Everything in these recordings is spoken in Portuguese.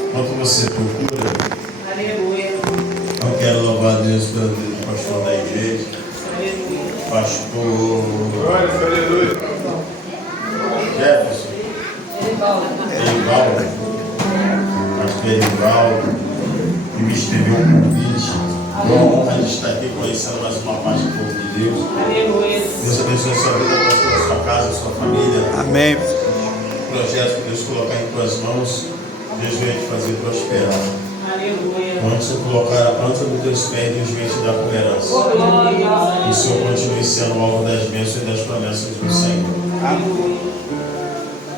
Enquanto você procura, Aleluia. eu quero louvar a Deus pelo pastor da igreja, Aleluia. pastor Aleluia. Jefferson, Erivaldo, pastor Erivaldo, que me escreveu um convite. Uma honra de estar aqui conhecendo mais uma parte do povo de Deus. Aleluia. Deus abençoe a sua vida, pastor, a sua casa, a sua família. Amém. Projeto que Deus colocar em tuas mãos, Deus vai te fazer prosperar. Aleluia. Onde você colocar a planta dos teus pés, Deus vai te dar por herança. Glória. E o Senhor continue sendo o alvo das bênçãos e das promessas do Senhor. Aleluia.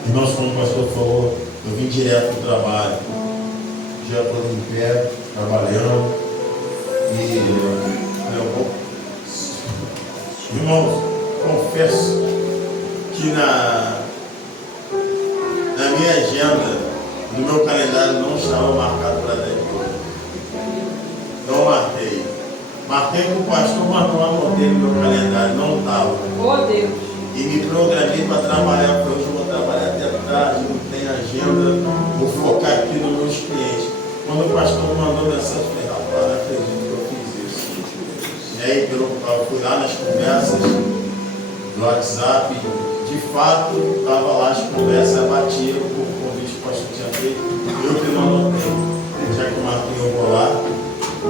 Irmãos, como o pastor falou, eu vim direto do trabalho. Já estou em pé, trabalhando. E irmãos, confesso que na minha agenda, no meu calendário, não estava marcado para 10 horas. Não marquei. Marquei com o pastor, mas não anotei no meu calendário, não estava. Oh Deus. E me programei para trabalhar, porque hoje eu vou trabalhar até tarde, não tem agenda, vou focar aqui nos meus clientes. Quando o pastor mandou mensagem, eu falei, rapaz, não acredito que eu fiz isso. E aí eu fui lá nas conversas do WhatsApp, de fato, estava lá as conversas, batia com o convite que o pastor tinha feito, eu que não anotei. Já que o Marquinhos eu vou lá, a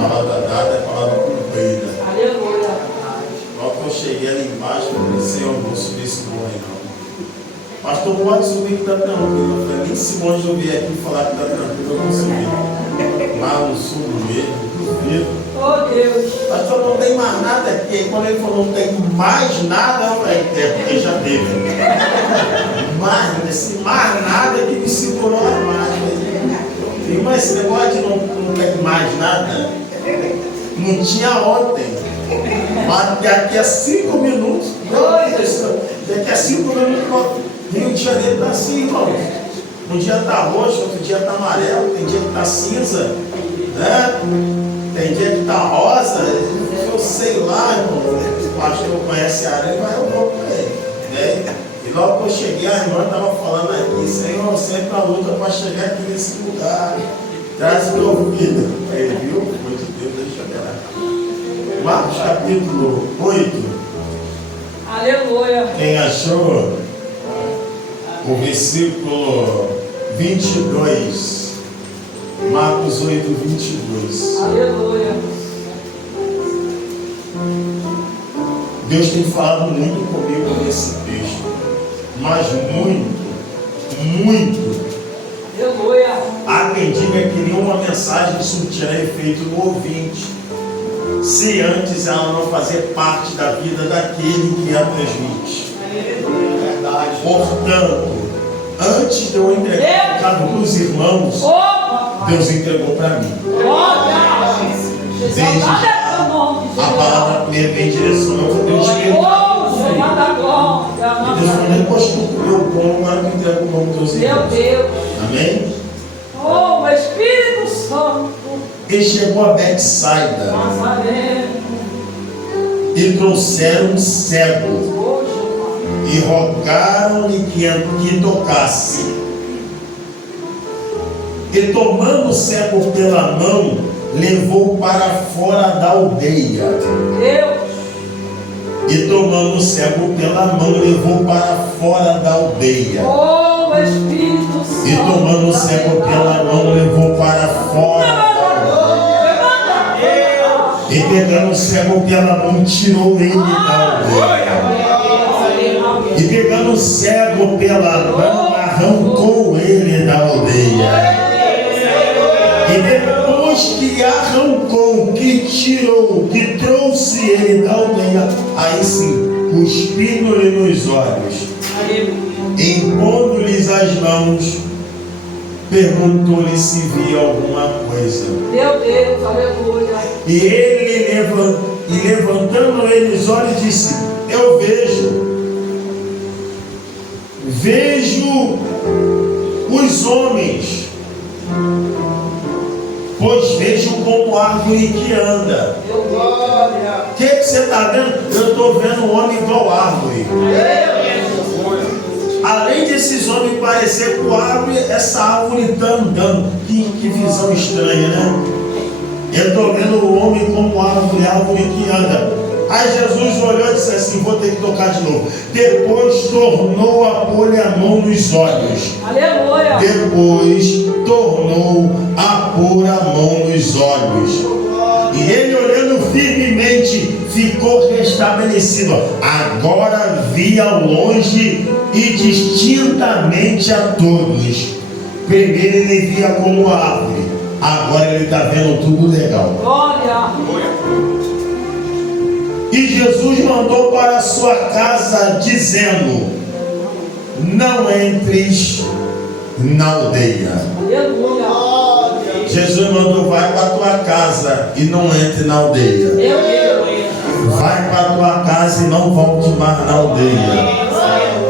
palavra dada é a palavra cumprida. Aleluia. Logo que eu cheguei ali embaixo, eu falei, Senhor, não vou subir esse morro aí não. Pastor, pode subir que está tranquilo. Eu falei, nem se longe eu vier aqui falar que está tranquilo, eu vou subir. Mas não subo mesmo, duvido. Oh Deus. Pastor, não tem mais nada aqui. Quando ele falou, não tem mais nada, eu falei, porque já teve. Mas, esse mais nada que me segurou a mais. Irmão, esse negócio de não tem mais nada, não tinha ontem. Mas daqui a 5 minutos, daqui a 5 minutos, Rio de Janeiro está assim, irmão. Um dia está roxo, outro dia está amarelo, tem dia que está cinza, né? Tem dia que está rosa. Eu sei lá, irmão. O pastor conhece a área, mas eu vou com ele, né? E logo que eu cheguei, a irmã estava falando aqui, Senhor, sempre a luta para chegar aqui nesse lugar. Traz o meu vida. Aí, viu? Muito Deus, deixa eu ver lá. Marcos capítulo 8. Aleluia. Quem achou? O versículo 22. Marcos 8, 22. Aleluia. Deus tem falado muito comigo nesse texto. Mas muito. Aleluia. Há quem diga que nenhuma mensagem surtirá efeito no ouvinte, se antes ela não fazer parte da vida daquele que a transmite. Aleluia. Portanto, antes de eu entregar para os irmãos, Deus entregou para mim. Desde a palavra primeiro vem em direção, eu vou ter um espírito. E Deus falou, depois que tu comeu o pão, agora me entrega o pão dos teus irmãos. Meu Deus. Amém? Oh, Espírito Santo. Ele chegou a Betsaida Nazareno. e trouxeram um cego Hoje, e rogaram-lhe que tocasse. E tomando o cego pela mão, levou para fora da aldeia. Deus. E tomando o cego pela mão, levou para fora da aldeia. Oh, Espírito Santo. E tomando o cego pela mão, levou para fora da aldeia. E pegando o cego pela mão, tirou ele da aldeia. E pegando o cego pela mão, arrancou ele da aldeia. E depois que arrancou, que tirou, que trouxe ele da aldeia, aí sim, cuspindo-lhe nos olhos, impondo-lhes as mãos, perguntou-lhe se via alguma coisa. Meu Deus, aleluia. E ele levantando ele os olhos, disse: eu vejo os homens, pois vejo como árvore que anda. O que você está vendo? Eu estou vendo um homem igual árvore. além desses homens parecer com árvore, essa árvore está andando. Que visão estranha, né? Eu estou vendo o homem como árvore que anda. Aí Jesus olhou e disse assim: vou ter que tocar de novo. Depois tornou a pôr-lhe a mão nos olhos. Aleluia. Depois tornou a pôr a mão nos olhos. E ele, olhando firmemente, ficou restabelecido. Agora via ao longe e distintamente a todos. Primeiro ele via como árvore, agora ele está vendo tudo legal. Glória. E Jesus mandou para a sua casa, dizendo: não entres na aldeia. Aleluia. Jesus mandou: vai para a tua casa e não entre na aldeia. Vai para a tua casa e não volte mais na aldeia.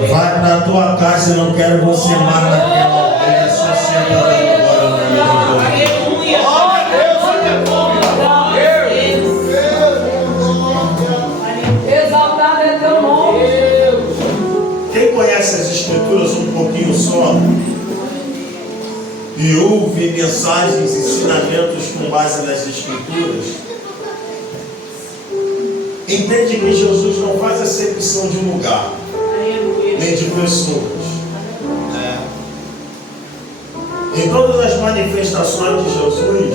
Vai para a tua casa e não quero você mais naquela aldeia. Só senta agora. Exaltado é teu nome. Quem conhece as escrituras um pouquinho só e ouve mensagens, ensinamentos com base nas escrituras, entende que Jesus não faz acepção de lugar nem de pessoas. Em todas as manifestações de Jesus,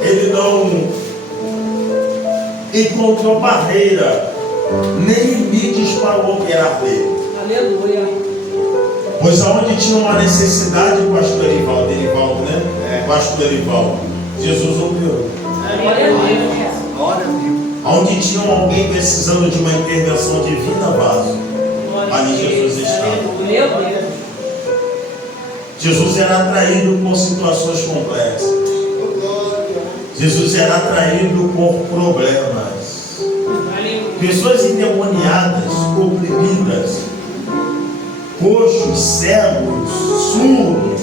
ele não encontrou barreira nem limites para o operar dele. Aleluia. Pois aonde tinha uma necessidade, pastor Erivaldo, né? Pastor Erivaldo, Jesus operou. Onde tinha alguém precisando de uma intervenção divina, vaso, ali Jesus estava. Meu Deus. Jesus era atraído por situações complexas. Jesus era atraído por problemas. Pessoas endemoniadas, oprimidas, coxos, cegos, surdos.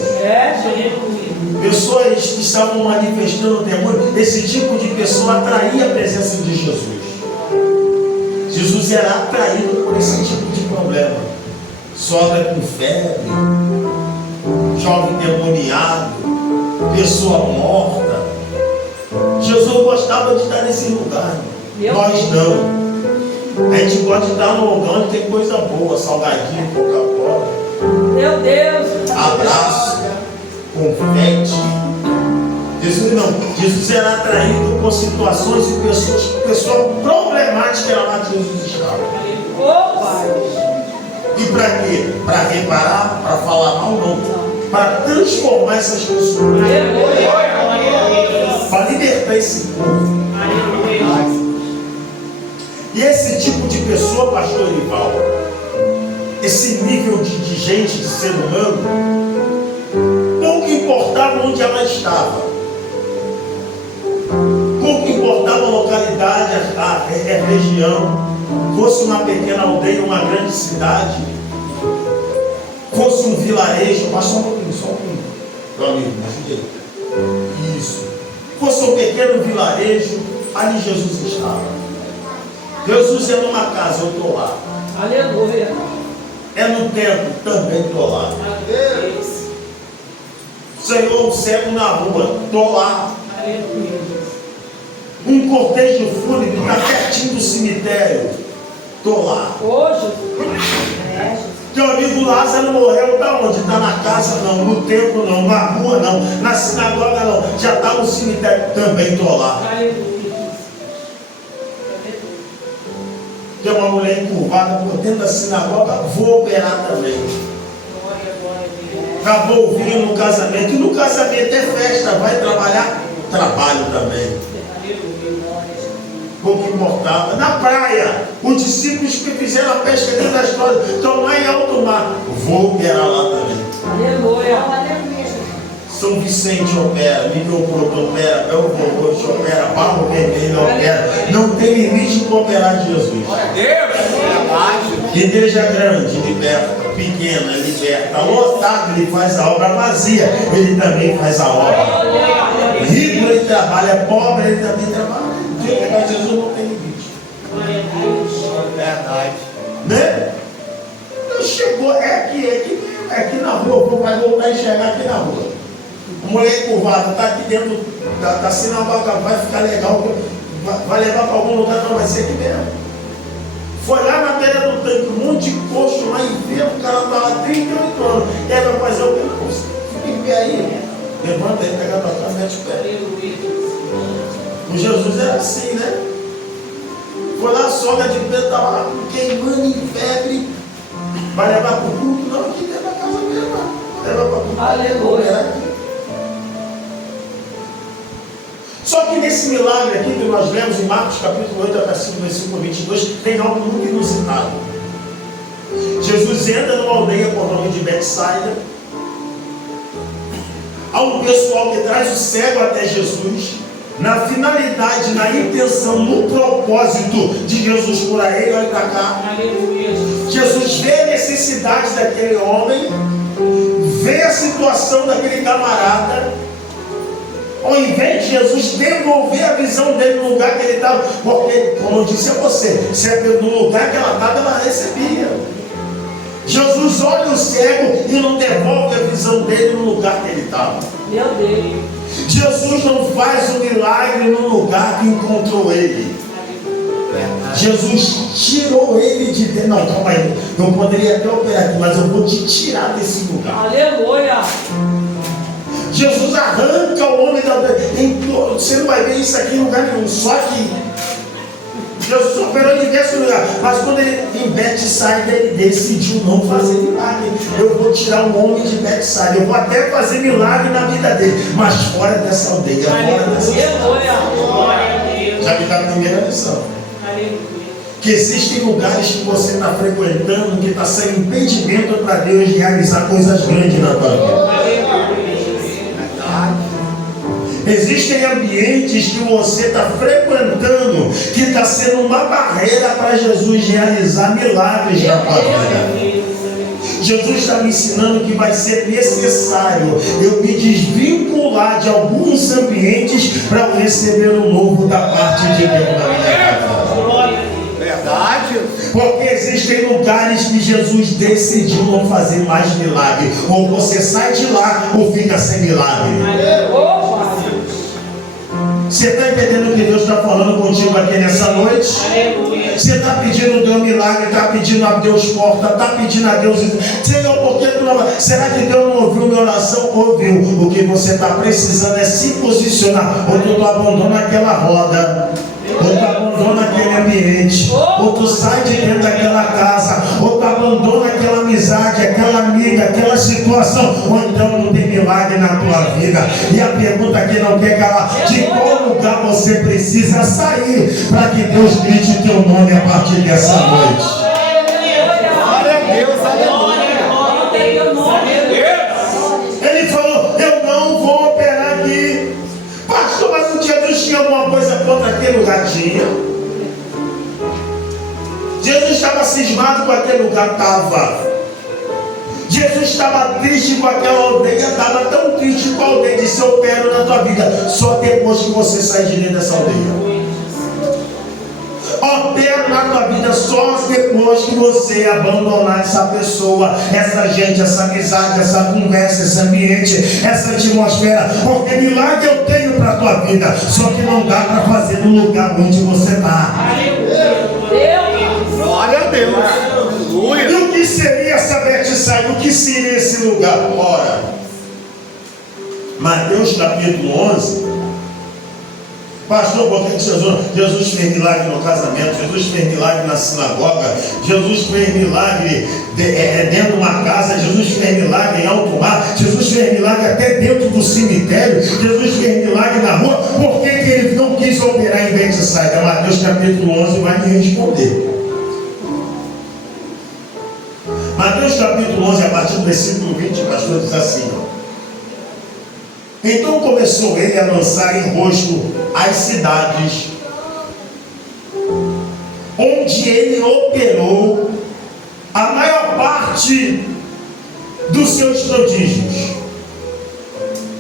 Pessoas que estavam manifestando demônio. Esse tipo de pessoa atraía a presença de Jesus. Jesus era atraído por esse tipo de problema. Sogra com febre, jovem endemoniado, pessoa morta. Jesus gostava de estar nesse lugar. Nós não. A gente pode estar num lugar onde tem coisa boa, salgadinho, Coca-Cola. Meu Deus. Abraço, confete. Jesus não. Jesus era atraído por situações e pessoas problemáticas era lá que Jesus estava. Ô Pai. E para quê? Para reparar, para falar mal, não. Para transformar essas pessoas. Para libertar esse povo. E esse tipo de pessoa, pastor Erivaldo, esse nível de gente, de ser humano, pouco importava onde ela estava, pouco importava a localidade, a região, fosse uma pequena aldeia, uma grande cidade, fosse um vilarejo, mas só um pouquinho, meu amigo, me ajude aí. Isso. Fosse um pequeno vilarejo, ali Jesus estava. Jesus é numa casa, eu estou lá. Aleluia. É no templo, também estou lá. Senhor, o cego na rua, estou lá. Um cortejo fúnebre está pertinho do cemitério, estou lá. Hoje. Teu amigo Lázaro morreu, está onde? Está na casa não, no templo não, na rua não, na sinagoga não, já está no cemitério, também estou lá. Tem uma mulher encurvada por dentro da sinagoga, vou operar também. Acabou o vinho no casamento, e no casamento é festa, vai trabalhar? Trabalho também. Pouco importava. Na praia, os discípulos que fizeram a pesca dentro da história estão lá em alto mar, vou operar lá também. Aleluia. São Vicente opera, Miguel Porto opera, Belvô opera, Barro Vermelho opera. Não tem limite para operar de Jesus. Igreja grande, liberta. Pequena, liberta. Lotado, ele faz a obra. Vazia, ele também faz a obra. Rico, ele trabalha. Pobre, ele também trabalha. Mas Jesus não tem limite. Verdade. Né? Chegou, é aqui aqui na rua, vai voltar a enxergar aqui na rua. A mulher curvada está aqui dentro da sinagoga, vai ficar legal, vai levar para algum lugar, não vai ser aqui mesmo. Foi lá na beira do tanque, um monte de coxo lá e vê, o cara está lá 38 anos. E aí vai fazer o que? Não, fica em pé aí. Levanta aí, pega para cá, mete o pé. O Jesus era assim, né? Foi lá, a sogra de Pedro estava lá queimando em febre. Vai levar para o culto? Não, aqui dentro da casa mesmo. Leva para o culto. Aleluia. Só que nesse milagre aqui que nós lemos em Marcos capítulo 8, versículo 22, tem algo muito inusitado. Jesus entra numa aldeia por nome de Betsaida. Há um pessoal que traz o cego até Jesus, na finalidade, na intenção, no propósito de Jesus curar ele. Olha para cá. Aleluia. Jesus vê a necessidade daquele homem, vê a situação daquele camarada. Ao invés de Jesus devolver a visão dele no lugar que ele estava, porque, como eu disse a você, se é no lugar que ela estava, ela recebia. Jesus olha o cego e não devolve a visão dele no lugar que ele estava. Meu Deus. Jesus não faz o milagre no lugar que encontrou ele. Jesus tirou ele de dentro. Não, calma aí. Eu poderia até operar aqui, mas eu vou te tirar desse lugar. Aleluia. Jesus arranca o homem da... Você não vai ver isso aqui em lugar nenhum, só aqui. Jesus operou em diversos lugares, mas quando ele em Betsaida, ele decidiu não fazer milagre. Eu vou tirar um homem de Betsaida, eu vou até fazer milagre na vida dele, mas fora dessa aldeia, fora dessa cidade. Já me dá a primeira lição. Que existem lugares que você está frequentando que está sendo impedimento para Deus realizar coisas grandes na tua vida. Existem ambientes que você está frequentando que está sendo uma barreira para Jesus realizar milagres na tua vida. Jesus está me ensinando que vai ser necessário eu me desvincular de alguns ambientes para eu receber o novo da parte de Deus na minha vida. Verdade. Porque existem lugares que Jesus decidiu não fazer mais milagre. Ou você sai de lá ou fica sem milagre. Você está entendendo o que Deus está falando contigo aqui nessa noite? Você está pedindo Deus milagre, está pedindo a Deus porta, está pedindo a Deus. Senhor, por que tu não... Será que Deus não ouviu minha oração? Ouviu. O que você está precisando é se posicionar. Ou tu abandona aquela roda, ou tu abandona aquele ambiente, ou tu sai de dentro daquela casa, ou tu abandona aquela amizade, aquela amiga, aquela situação, ou então não tem milagre na tua vida. E a pergunta aqui não quer calar: de qual lugar você precisa sair para que Deus grite o teu nome a partir dessa noite? Glória a Deus, aleluia. Ele falou: eu não vou operar aqui. Pastor, mas o Jesus tinha alguma coisa contra aquele lugar? Tinha. Jesus estava cismado com aquele lugar? Estava. Jesus estava triste com aquela aldeia? Estava tão triste com a aldeia. Disse: eu opero na tua vida só depois que você sair de dentro dessa aldeia. Opero na tua vida só depois que você abandonar essa pessoa, essa gente, essa amizade, essa conversa, esse ambiente, essa atmosfera. Porque milagre eu tenho para a tua vida, só que não dá para fazer no lugar onde você está. Glória a Deus. Aleluia. E o que seria essa Betsaida? O que seria esse lugar? Ora, Mateus capítulo 11. Pastor, por que Jesus fez milagre no casamento? Jesus fez milagre na sinagoga? Jesus fez milagre dentro de uma casa? Jesus fez milagre em alto mar? Jesus fez milagre até dentro do cemitério? Jesus fez milagre na rua? Por que ele não quis operar em Betsaida? Mateus capítulo 11 vai me responder. Mateus capítulo 11, a partir do versículo 20, o pastor diz assim: então começou ele a lançar em rosto as cidades onde ele operou a maior parte dos seus prodígios.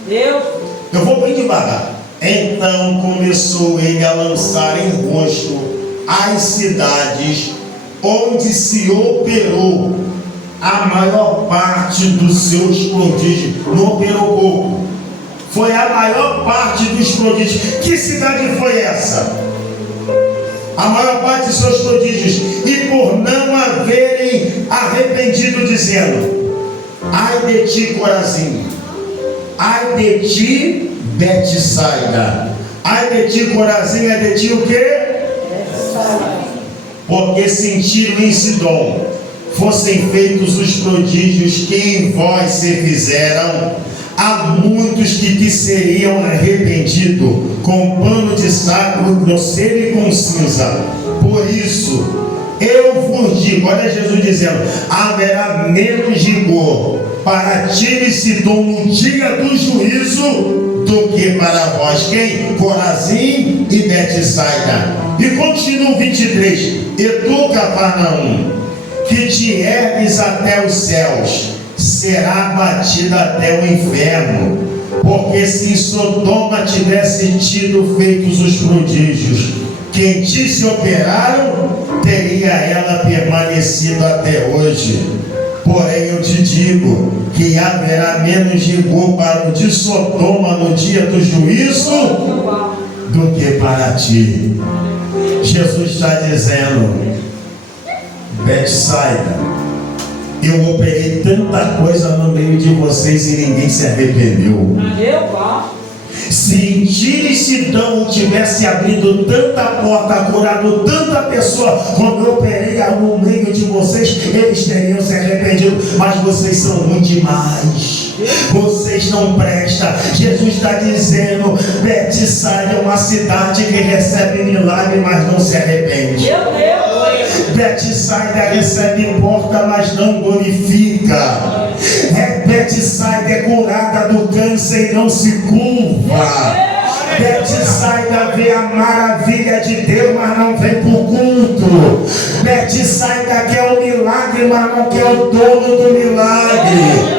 Eu vou bem devagar. Então começou ele a lançar em rosto as cidades onde se operou a maior parte dos seus prodígios. Não operou pouco. Foi a maior parte dos prodígios. Que cidade foi essa? A maior parte dos seus prodígios. E por não haverem arrependido, dizendo: ai de ti, Corazim. Ai de ti, Betsaida. Ai de ti, Corazim. Ai de ti o quê? Porque sentiram em Sidom fossem feitos os prodígios que em vós se fizeram, há muitos que te seriam arrependidos com pano de saco grosseiro e com cinza. Por isso eu vos digo, olha Jesus dizendo: haverá menos rigor para Tiro e Sidom no dia do juízo do que para vós. Quem? Corazim e Betsaida. E continua o 23: e tu, Cafarnaum, que te ergues até os céus, será abatida até o inferno. Porque se em Sodoma tivesse tido feitos os prodígios que em ti se operaram, teria ela permanecido até hoje. Porém eu te digo que haverá menos rigor para o de Sodoma no dia do juízo do que para ti. Jesus está dizendo: Betsaida, eu operei tanta coisa no meio de vocês e ninguém se arrependeu. Se em Tiro e Sidom tivesse abrido tanta porta, curado tanta pessoa como eu operei no meio de vocês, eles teriam se arrependido. Mas vocês são ruins demais, vocês não prestam. Jesus está dizendo: Betsaida é uma cidade que recebe milagre, mas não se arrepende. Betsaida recebe porta, mas não glorifica. Betsaida é curada do câncer e não se curva. Betsaida vê a maravilha de Deus, mas não vem para o culto. Betsaida quer o milagre, mas não quer o dono do milagre.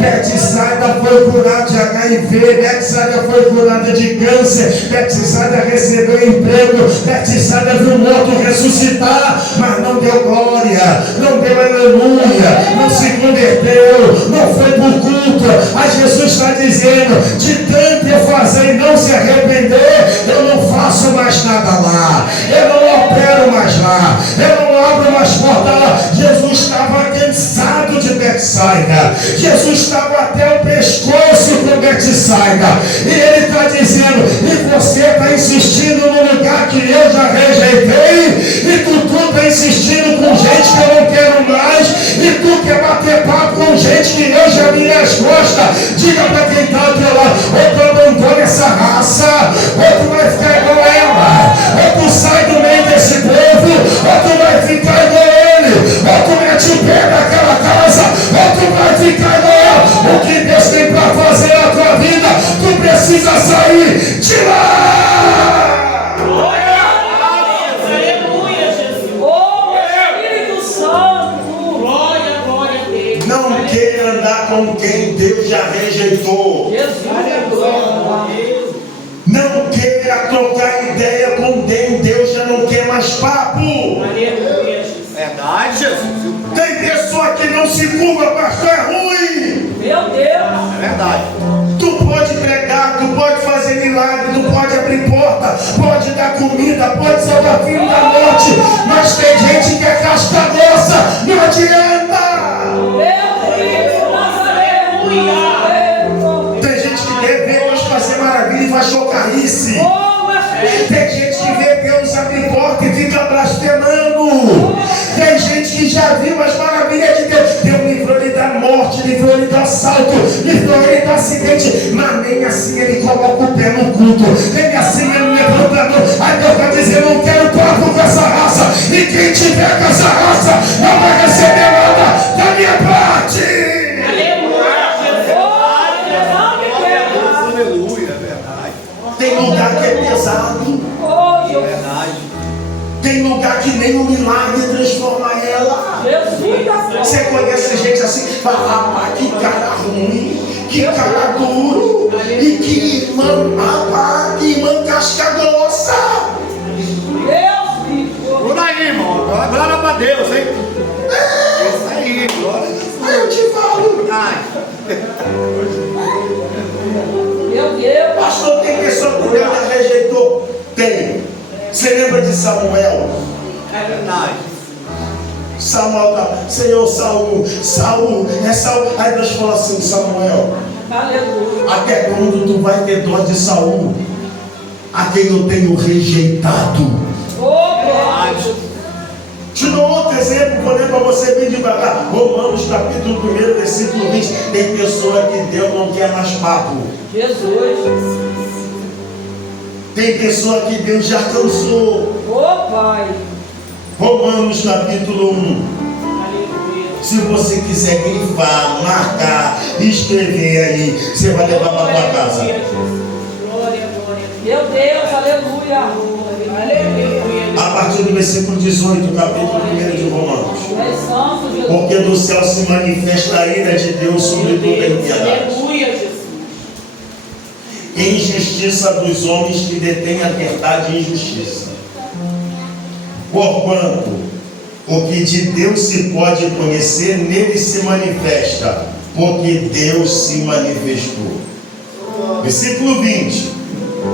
Betsaida foi curada de HIV, Betsaida foi curada de câncer, Betsaida recebeu emprego, Betsaida viu o morto ressuscitar, mas não deu glória, não deu aleluia, não se converteu, não foi para o culto. Aí Jesus está dizendo: de tanto eu fazer e não se arrepender, eu não faço mais nada lá, eu não opero mais lá, eu não abro mais porta lá. Jesus estava cansado de Betsaida, Jesus estava até o pescoço com Betsaida, e ele está dizendo: e você está insistindo no lugar que eu já rejeitei, e tu está insistindo com gente que eu não quero mais, e tu quer bater papo com gente que eu já virei as costas. Diga para quem está ao teu lado: ou tu abandona essa raça, ou tu vai ficar igual a ela, ou tu sai do meio desse povo, ou tu vai ficar igual a ele, ou tu mete o pé naquela casa, ou tu vai ficar igual a ela. O que Deus tem para fazer na tua vida, tu precisa sair de lá. Aleluia, Jesus. Oh, Espírito Santo. Glória a Deus. Não queira andar com quem Deus já rejeitou. Jesus, Não queira trocar ideia com quem Deus já não quer mais papo. Verdade, Jesus. Tem pessoa que não se curva, pastor, é ruim. meu Deus. É verdade. Tu pode pregar, tu pode fazer milagre, tu pode abrir porta, pode dar comida, pode salvar filho da morte, mas tem gente que é casca grossa, não adianta. Tem gente que vê Deus fazer maravilha e faz chocarrice. Tem gente que vê Deus abrir porta e fica blasfemando. Tem gente que já viu as maravilhas de Deus. Deus livrou ele da morte, livrou ele do assalto, livrou ele do acidente, mas nem assim ele coloca o pé no culto, nem assim ele levanta a mão. Aí Deus está dizendo: não quero papo com essa raça, e quem tiver com essa raça não vai receber nada da minha parte. Aleluia, é verdade. Tem lugar que é pesado. É verdade. Tem lugar que nem o milagre transforma ela. Você conhece gente assim, fala: rapaz, que cara ruim, que cara duro, e que irmã, rapaz, que irmã casca grossa. Por aí, irmão. Glória para Deus, hein? Isso aí, glória a Deus. Deus já rejeitou? Tem. Você lembra de Samuel? É verdade. Samuel tá, Senhor, Saul, é Saul. Aí Deus falou assim, Samuel, Aleluia. até quando tu vai ter dó de Saul, a quem eu tenho rejeitado? Te dou outro exemplo, vou ler para você bem devagar. Romanos capítulo 1, versículo 20. Tem pessoa que Deus não quer mais papo. Jesus. Tem pessoa que Deus já cansou. Pai. Romanos capítulo 1. Aleluia. Se você quiser grifar, marcar, escrever aí, você vai levar para tua casa. Glória. Meu Deus, aleluia. Aleluia. A partir do versículo 18, capítulo 1 de Romanos. É santo, Jesus. Porque do céu se manifesta a ira de Deus sobre toda a impiedade. Aleluia, Jesus. Injustiça dos homens que detêm a verdade e injustiça. Porquanto o que de Deus se pode conhecer, nele se manifesta, porque Deus se manifestou. Versículo 20.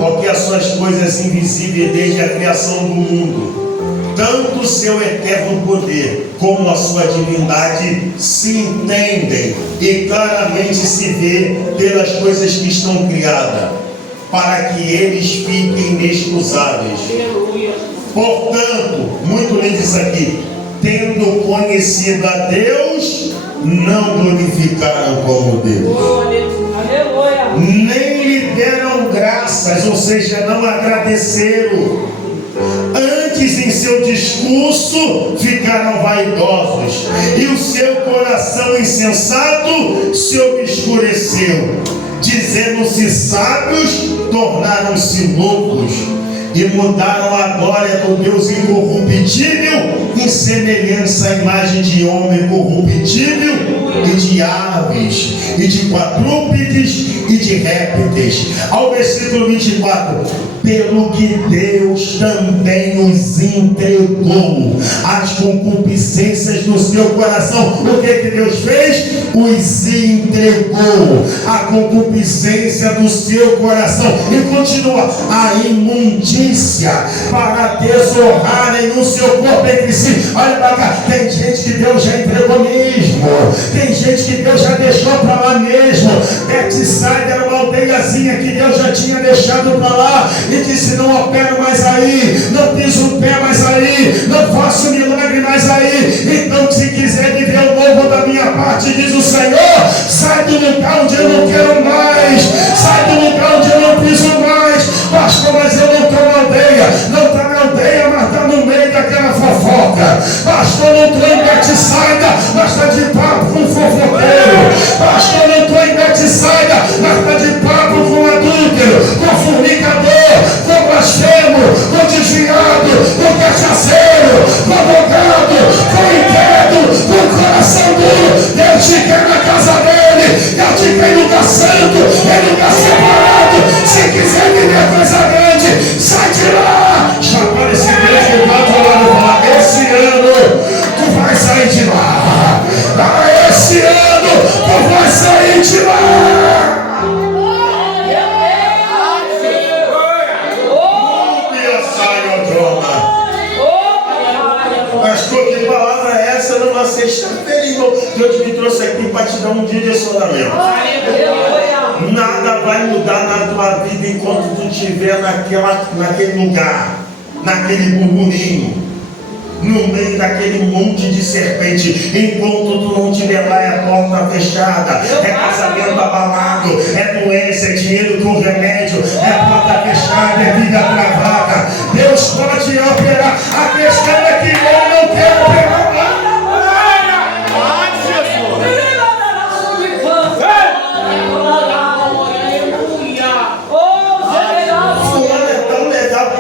Porque as suas coisas invisíveis desde a criação do mundo, tanto o seu eterno poder como a sua divindade se entendem e claramente se vê pelas coisas que estão criadas, para que eles fiquem inexcusáveis. Portanto, muito lindo isso aqui, tendo conhecido a Deus, não glorificaram como Deus. Aleluia. Nem lhe deram graças, ou seja, não agradeceram. Antes, em seu discurso, ficaram vaidosos, e o seu coração insensato se obscureceu. Dizendo-se sábios, tornaram-se loucos, e mudaram a glória do Deus incorruptível em semelhança à imagem de homem corruptível, e de aves, e de quadrúpedes, e de répteis. Ao versículo 24: pelo que Deus também os entregou às concupiscências do seu coração. O que Deus fez? Os entregou à concupiscência do seu coração. E continua: a imundícia, para desonrarem o seu corpo entre si. Olha para cá, tem gente que Deus já entregou mesmo, tem gente que Deus já deixou para lá mesmo. Betsaida era uma aldeiazinha que Deus já tinha deixado para lá e disse: não opero mais aí, não piso o pé mais aí, não faço milagre mais aí. Então, se quiser viver o novo da minha parte, diz o Senhor, sai do lugar onde eu não quero mais, sai do lugar onde eu não piso mais. Pastor, mas eu não estou na aldeia. Não está na aldeia, mas está no meio daquela fofoca. Pastor, não estou em Betsaida, mas está de papo com fofoqueiro. Pastor, não estou em Betsaida, mas está de papo com adúltero, com fornicador, com blasfemo, com desviado, com cachaceiro, com advogado, com incrédulo, com coração duro. Deus te quer na casa dele, Deus te quer em lugar santo, em lugar separado. Se quiser viver coisa grande, sai de lá. Chapar esse Deus que vai falar no mar. Esse ano tu vai sair de lá. Esse ano tu vai sair de lá. Pastor, que palavra é essa numa sexta-feira, irmão? Deus me trouxe aqui para te dar um direcionamento. Nada vai mudar na tua vida enquanto tu estiver naquele lugar, naquele burburinho, no meio daquele monte de serpente. Enquanto tu não estiver lá, é porta fechada, é casamento abalado, é doença, é dinheiro com remédio, é porta fechada, é vida travada. Deus pode operar. A questão é que eu não quero operar.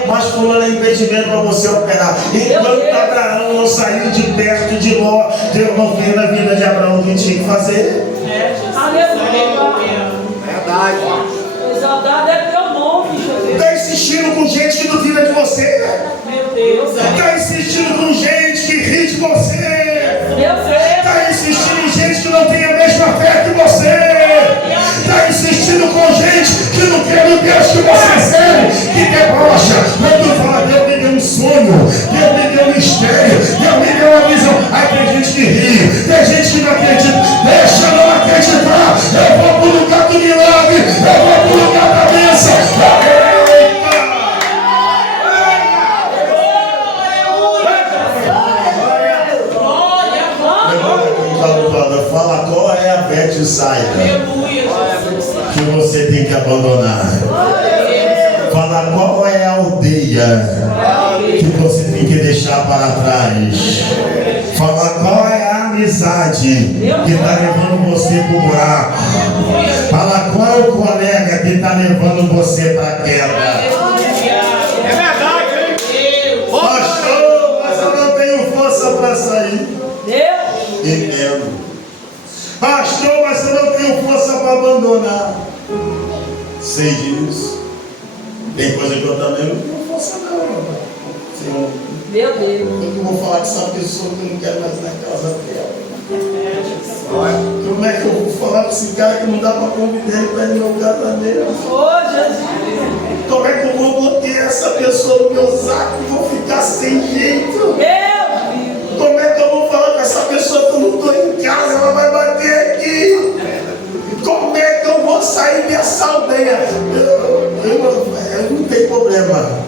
Mas fulano é impedimento para você operar. Enquanto Abraão não saiu de perto de Ló, Deus não fez na vida de Abraão o que tinha que fazer. Verdade. Exaltado é teu nome, Jesus. Está insistindo com gente que duvida de você. Meu Deus. Está insistindo com gente que ri de você. Meu Deus. Está insistindo em gente que não tem a mesma fé que você. Está insistindo com gente que não quer o Deus que você serve. saiba Aleluia, Jesus. que você tem que abandonar. Fala qual é a aldeia que você tem que deixar para trás. Fala qual é a amizade que está levando você para o buraco. Fala qual é o colega que está levando você para a queda. É verdade, hein? Pastor, mas eu não tenho força para sair. Entendo. Pastor, mas eu não tenho força para abandonar. Sei disso. Tem coisa que eu também não tenho força não. Senhor, Meu Deus. eu vou falar com essa pessoa que eu não quero mais na casa dela. Como é que eu vou falar com esse cara que não dá para convidar ele para ir no meu casamento? Oh, Jesus. Como é que eu vou botar essa pessoa no meu saco e vou ficar sem jeito? Meu Deus. Como é que eu vou falar com essa pessoa que eu não estou em casa, ela vai bater aqui? Como é que eu vou sair dessa aldeia? Eu não tenho problema.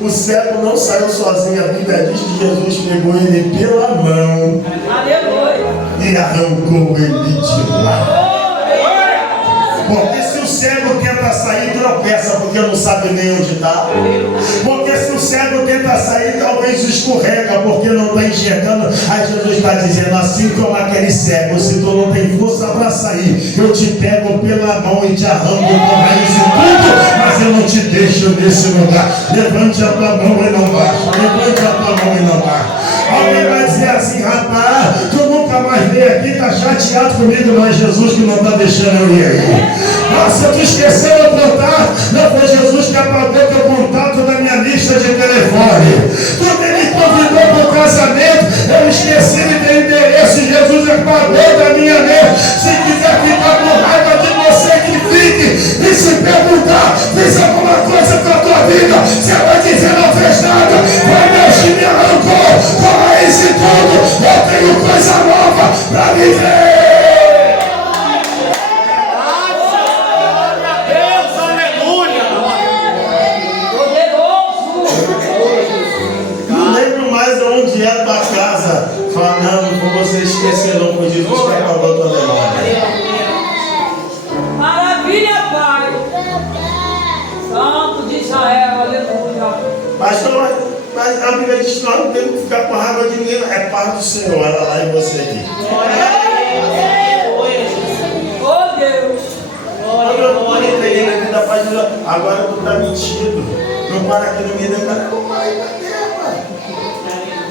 O cego não saiu sozinho. A Bíblia diz que Jesus pegou ele pela mão Aleluia. e arrancou ele de lá. Porque se o cego tenta sair, tropeça, porque não sabe nem onde está. Porque se o cego tenta sair, talvez escorrega, porque não está enxergando. Aí Jesus está dizendo assim como aquele cego: se tu não tem força para sair, eu te pego pela mão e te arranco com raiz e tudo, mas eu não te deixo nesse lugar. Levante a tua mão e não baixa. Levante a tua mão e não baixa. Alguém vai dizer assim: rapaz, tu nunca mais veio aqui, está chateado comigo, mas Jesus que não está deixando eu ir aí. Nossa, tu esqueceu de contar. Não foi Jesus que apagou teu contato da minha lista de telefone. Quando ele me convidou para o casamento, eu esqueci de ter endereço. Jesus apagou da minha mente. Se quiser ficar com raiva de você, que fique. E se perguntar, fez alguma coisa com a tua vida, você vai dizer: não fez nada. Foi Deus que me arrancou com raiz e tudo. Eu tenho coisa nova para viver. Onde é a tua casa? Fala, não vou você esquecer não, foi Jesus que apagou a tua memória. Maravilha, Pai. Santo de Israel, aleluia. Pastor, mas a Bíblia diz que nós não temos que ficar com raiva de ninguém. É parte do Senhor, ela lá e você aqui. Oh, Deus. Agora tu está mentindo. Não para aqui no meio da cara. Não vai na terra.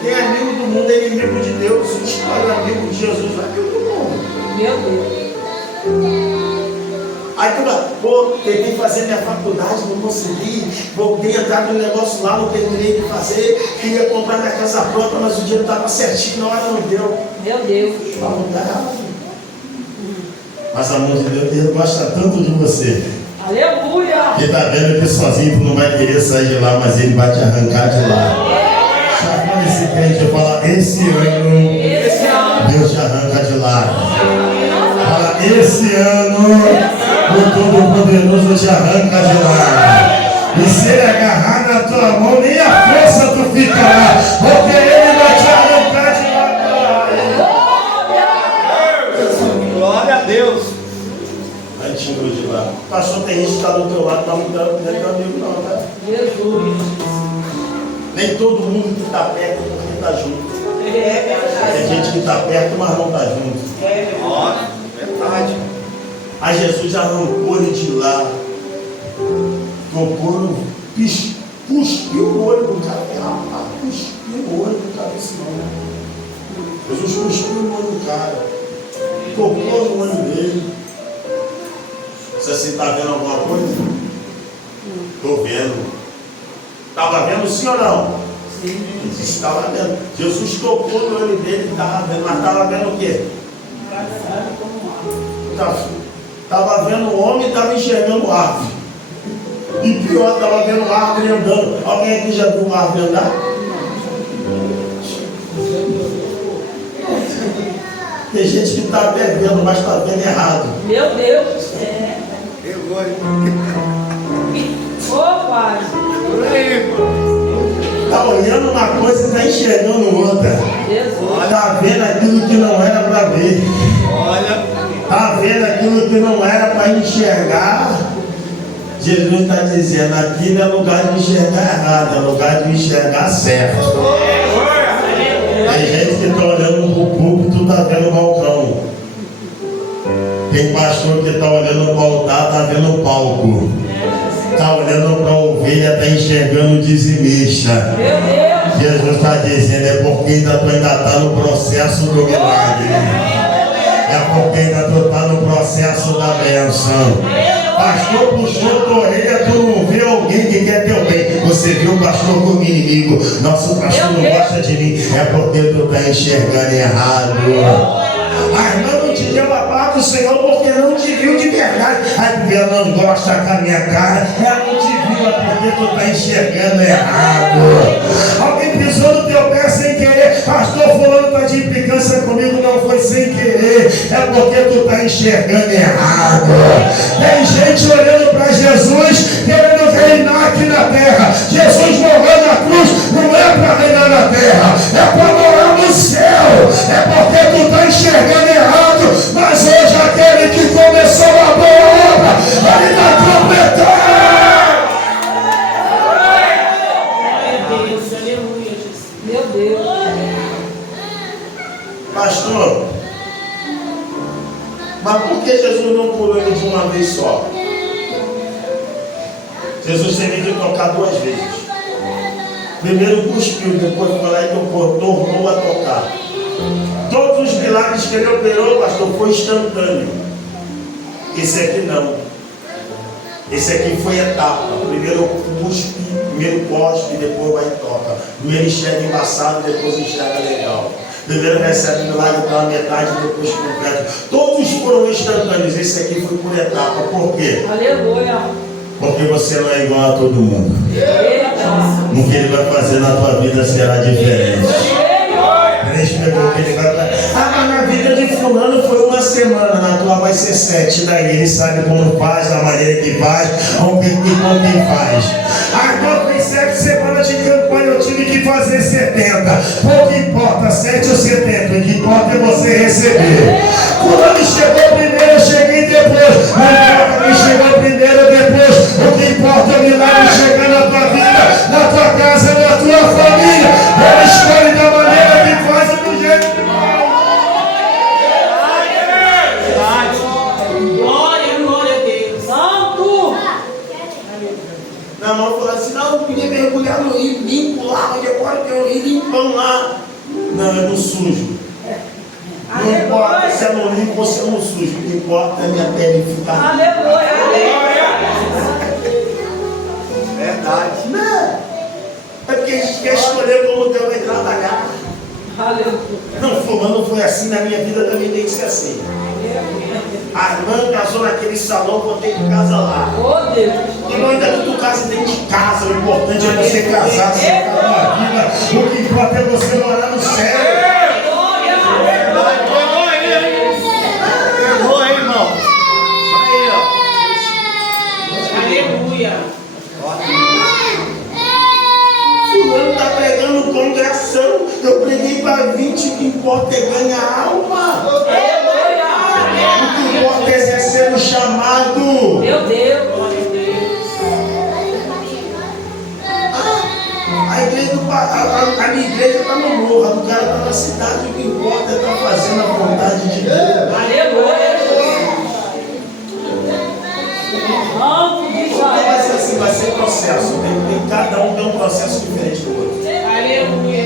Quem é amigo do mundo é inimigo de Deus. Escolhe amigo de Jesus, é amigo do mundo. Meu Deus. Aí tu vai, pô, tentei fazer minha faculdade, não consegui. Voltei a entrar no negócio lá, não terminei de fazer. Queria comprar minha casa própria, mas o dinheiro estava certinho, na hora não deu. Meu Deus. Não dá. Mas a mão de Deus gosta tanto de você. Aleluia. Ele está vendo que sozinho tu não vai querer sair de lá, mas ele vai te arrancar de lá. Chama esse crente e fala: esse ano Deus te arranca de lá. Fala: esse ano o Todo-Poderoso te arranca de lá. E se ele agarrar na tua mão, nem a força tu ficará, porque ele vai te arrancar de lá. Glória a Deus. Aí tirou de lá. Pastor, tem gente que está do teu lado, não é teu amigo não, tá? Jesus. Nem todo mundo que está perto porque está junto. Tem gente que está perto, mas não está junto. Ó, verdade. Aí Jesus arrancou ele de lá, tocou, cuspiu o olho do cara. Rapaz, cuspiu o olho do cara, esse não. Jesus cuspiu o olho do cara, tocou no olho dele. Você está vendo alguma coisa? Estou vendo. Estava vendo sim ou não? Sim. Estava vendo. Jesus tocou no olho dele e estava vendo. Mas estava vendo o quê? Estava vendo o homem e estava enxergando árvore. E pior, estava vendo árvore andando. Alguém aqui já viu uma árvore andar? Tem gente que está até vendo, mas está vendo errado. Meu Deus. Pegou, hein? Ô, Pai. Está olhando uma coisa e está enxergando outra. Jesus. Está vendo aquilo que não era para ver. Olha. Está vendo aquilo que não era para enxergar? Jesus está dizendo, aqui não é lugar de enxergar errado, é lugar de enxergar certo. Tem gente que está olhando para o púlpito, está vendo o balcão. Tem pastor que está olhando para o altar, está vendo o palco. Está olhando para a ovelha, está enxergando o dizimista. Jesus está dizendo, é porque ainda tu está no processo do milagre. É porque ainda tu está no processo da bênção. Pastor puxou tua orelha, tu não vê alguém que quer teu bem. Você viu o pastor como inimigo. Nosso pastor não gosta de mim. É porque tu está enxergando errado. A irmã não te deu a paz do Senhor porque não te viu de verdade. A mulher não gosta com a minha cara. Ela não te viu, é porque tu está enxergando errado. Alguém pisou no teu pé sem querer. Pastor fulano está de implicância comigo, não foi sem querer. É porque tu está enxergando errado. Tem gente olhando para Jesus, querendo reinar aqui na terra. Jesus morreu na cruz, não é para reinar na terra, é para morar no céu. É porque tu está enxergando errado. Mas hoje aquele que começou a boa obra, ele vai completar. Meu Deus. Pastor, mas por que Jesus não curou ele de uma vez só? Jesus teve que tocar duas vezes. Primeiro cuspiu, depois foi lá e tornou a tocar. Todos os milagres que ele operou, pastor, foi instantâneo. Esse aqui não. Esse aqui foi etapa. Primeiro cuspe, primeiro cospe, depois vai e toca. Primeiro enxerga embaçado, depois enxerga legal. Primeiro recebe milagre pela metade, depois completo. Todos foram instantâneos. Esse aqui foi por etapa. Por quê? Aleluia. Porque você não é igual a todo mundo. O que ele vai fazer na tua vida será diferente. Mas na vida de fulano foi uma semana, na tua vai ser 7. Daí ele sabe como faz, da maneira que faz, com quem faz. Agora tem 7 semanas de campanha, eu tive que fazer 70. Pouco importa, 7 ou 70, o que importa é você receber. Fulano chegou primeiro, eu cheguei depois. Não importa quem chegou primeiro ou depois. O que importa é o milagre chegar na tua vida, na tua casa, na tua família. Ele escolhe da maneira que faz e do jeito que faz. Glória a Deus. Santo. Na mão falou assim, não, eu podia mergulhar no rio, limpo lá, onde agora tem um rio limpão lá. Não, é no sujo. Não importa se é no limpo ou se é no sujo, o que importa é minha pele ficar. Aleluia. Verdade. Não. É porque a gente quer escolher como Deus vai trabalhar. Aleluia. Não, fulano foi assim, na minha vida também tem que ser assim. A irmã casou naquele salão, botei em casa lá. Oh Deus. Irmão, ainda que tu casa dentro de casa, o importante é você casar, você ficar numa vida. O que importa é você morar no céu. Pegou aí, irmão. Aí, ó. Aleluia. Fulano está pregando congregação. Eu preguei para 20, o que importa é ganhar alma. O que importa é exercer o chamado. Meu Deus. Glória a Deus. A minha igreja está no morro, a do cara está na cidade. O que importa é estar fazendo a vontade de Deus. Aleluia. Vai ser assim, vai ser processo. Cada um tem um processo diferente do outro. Aleluia.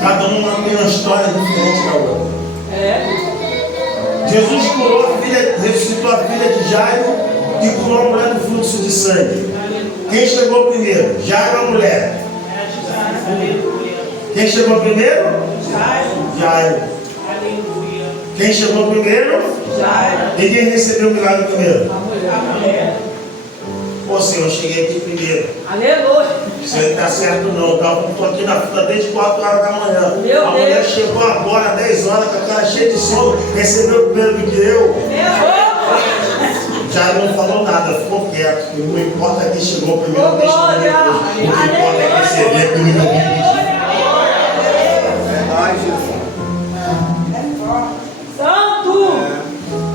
Cada um tem uma história diferente da outra. É. Jesus curou a filha, ressuscitou a filha de Jairo e curou a mulher do fluxo de sangue. Quem chegou primeiro? Jairo ou a mulher? Aleluia. Quem chegou primeiro? Jairo. Aleluia. Quem chegou primeiro? Jairo. E quem recebeu o milagre primeiro? A mulher. Ô Senhor, eu cheguei aqui primeiro. Aleluia. Isso aí não está certo não, tá? Estou aqui na fila desde 4 horas da manhã. Meu a mulher Deus. chegou agora, 10 horas, com a cara cheia de sono, recebeu primeiro do que eu. Já não falou nada, ficou quieto. Não importa quem chegou primeiro, quem chegou depois. O que importa é receber aquilo que eu vim pedir. Verdade, Jesus. Santo.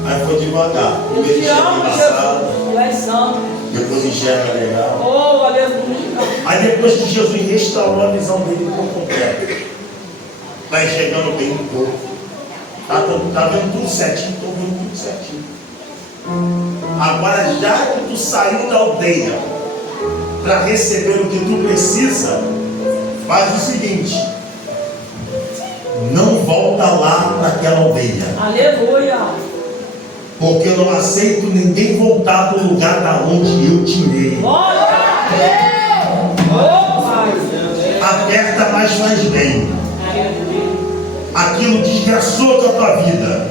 Aí foi de devagar. Eu Primeiro te enxerga amo, embaçado, Jesus. Tu és santo. depois enxerga legal. Oh, aleluia. Aí depois que Jesus restaurou a visão dele por completo, vai enxergando bem um pouco. Tá vendo tudo certinho, estou vendo tudo certinho. Agora já que tu saiu da aldeia para receber o que tu precisa, faz o seguinte: não volta lá para aquela aldeia. Aleluia. Porque eu não aceito ninguém voltar do lugar da onde eu tirei. Glória a Deus. Oh, Pai. Aperta, mas faz bem. Aquilo desgraçou com a tua vida.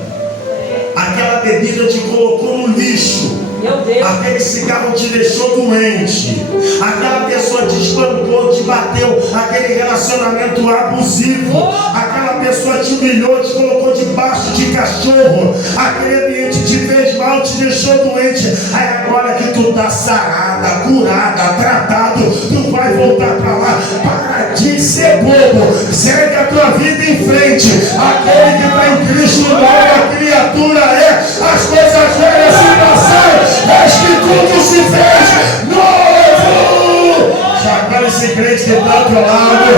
Aquela bebida te colocou no lixo. Meu Deus. Aquele cigarro te deixou doente. Aquela pessoa te espancou, te bateu. Aquele relacionamento abusivo. Aquela pessoa te humilhou, te colocou debaixo de cachorro. Aquele ambiente te fez mal, te deixou doente. Aí agora que tu tá sarada, curada, tratado, tu vai voltar para lá. Para de ser bobo. Segue a tua vida em frente. Aquele que está em Cristo, nova criatura é. As coisas velhas se passaram. Eis que tudo se fez novo. Chacoalha esse crente que está ao teu lado.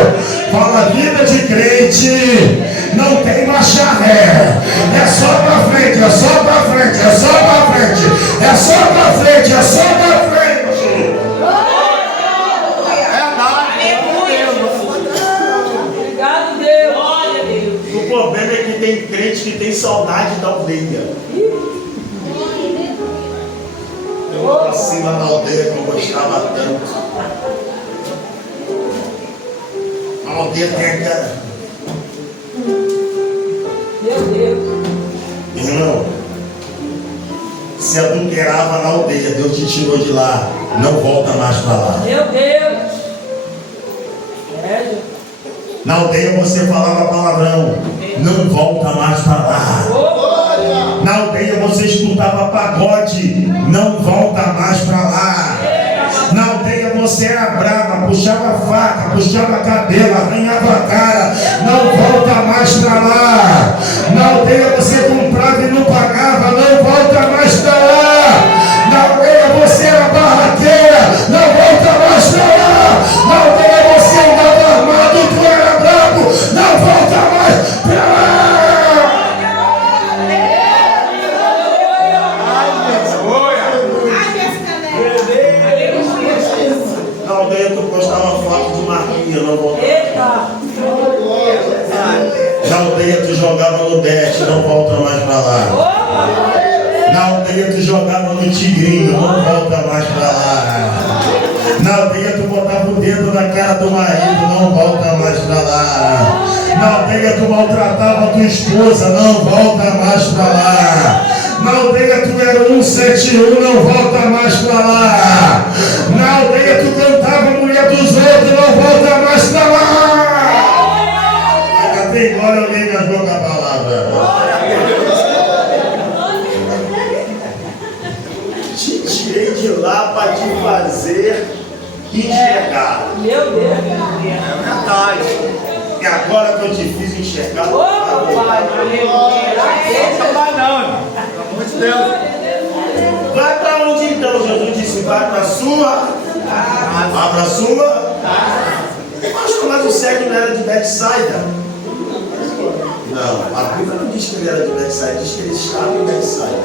Fala, vida de crente não tem marcha ré. É só pra frente, é só pra frente, é só pra frente, é só pra frente, é só pra frente. Obrigado, Deus. Glória a Deus. O problema é que tem crente que tem saudade da aldeia. Eu vou pra cima da aldeia que eu gostava tanto. A aldeia tem aquela. Meu Deus. Irmão, se adulterava na aldeia, Deus te tirou de lá. Não volta mais para lá. Meu Deus. É. Na aldeia você falava palavrão. Não volta mais para lá. Na aldeia você escutava pagode. Não volta mais para lá. Na aldeia você era brava, puxava faca, puxava cabelo, arranhava a cara. Não volta mais para lá. Na aldeia você comprava e não pagava. Não volta mais para lá. Na aldeia você era barraqueira. Não volta mais para lá. Na aldeia você andava armado, tu era bravo. Não volta mais para lá. Na aldeia tu postava foto de marquinha, não volta. Eita. Na aldeia tu jogava no bet, não volta mais pra lá. Na aldeia tu jogava no tigrinho, não volta mais pra lá. Na aldeia tu botava o dedo na cara do marido, não volta mais pra lá. Na aldeia tu maltratava tua esposa, não volta mais pra lá. Na aldeia tu era 171, não volta mais pra lá. Na aldeia tu cantava a mulher dos outros, não volta mais pra lá. Ainda tem glória, alguém me ajudou com a palavra. Te tirei de lá para te fazer enxergar. Meu Deus. É verdade. E agora que eu te fiz enxergar, Oh, Pai. Aleluia. Não vai não, irmão. Pelo amor de Deus. vai para onde então? Jesus disse, vai para a sua. Vai para a sua. Mas o cego não era de Betsaida. Não, a Bíblia não diz que ele era de Betsaida, diz que ele estava em Betsaida.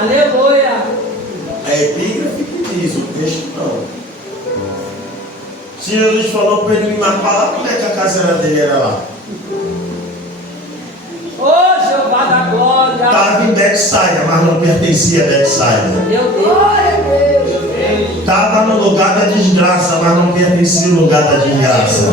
Aleluia. A epígrafe que diz, o texto não. Se Jesus falou para ele me marcar lá, como é que a casa era dele era lá? Oh, Jeová da glória. Estava em Betsaida, mas não pertencia a Betsaida. Meu Deus. Estava no lugar da desgraça, mas não pertencia ao lugar da desgraça.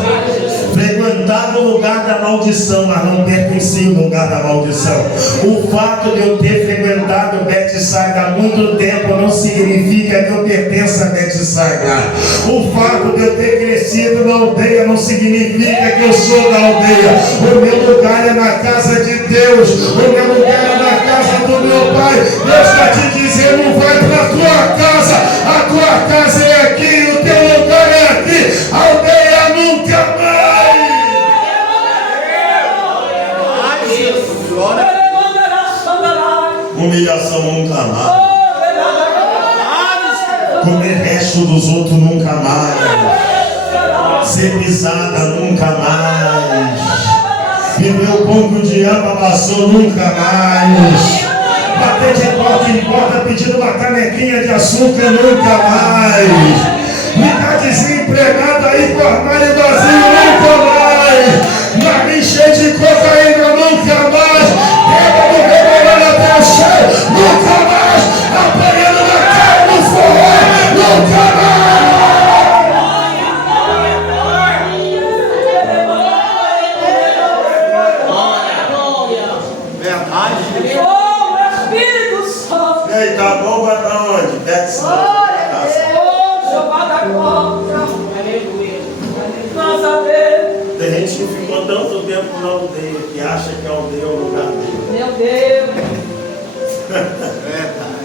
Frequentava o lugar da maldição, mas não pertencia ao lugar da maldição. O fato de eu ter frequentado Betsaida há muito tempo não significa que eu pertença a Betsaida. O fato de eu ter crescido na aldeia não significa que eu sou da aldeia. O meu lugar é na casa de Deus. O meu lugar é na casa do meu Pai. Deus está te dizendo, não vai para a tua casa. A tua casa é aqui, o teu lugar é aqui. A aldeia nunca mais. Humilhação nunca resto dos outros nunca mais. Ser pisada nunca mais. Viver o pão que o diabo amassou nunca mais. Bater de porta em porta pedindo uma canequinha de açúcar nunca mais. Ficar desempregado aí com armário vazio nunca mais. Nariz cheio de cocaína nunca mais. Bêbado rebolando até o chão nunca mais. Apanhando na cara no forró nunca mais. E aí, tá bom, vai pra onde? That's Tem gente que ficou tanto tempo na aldeia que acha que a aldeia é o lugar dele. Meu Deus. Verdade.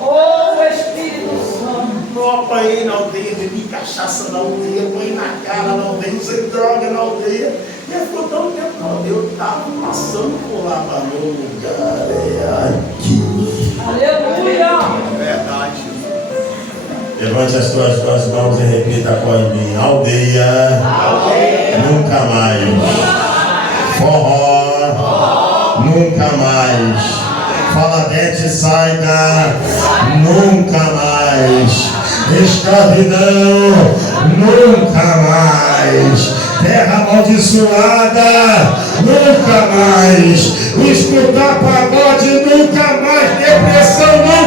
Oh, Espírito Santo. Não apanhei na aldeia, bebi cachaça na aldeia, apanhei na cara na aldeia, usei droga na aldeia. E ele ficou tanto tempo na aldeia, eu estava passando por lá, mas meu lugar é aqui. Aleluia. Verdade. Levante as tuas mãos e repita com mim. Aldeia, nunca mais. Forró, nunca mais. Faladete, saida, nunca mais. Escravidão, nunca mais. Terra amaldiçoada, nunca mais. Escutar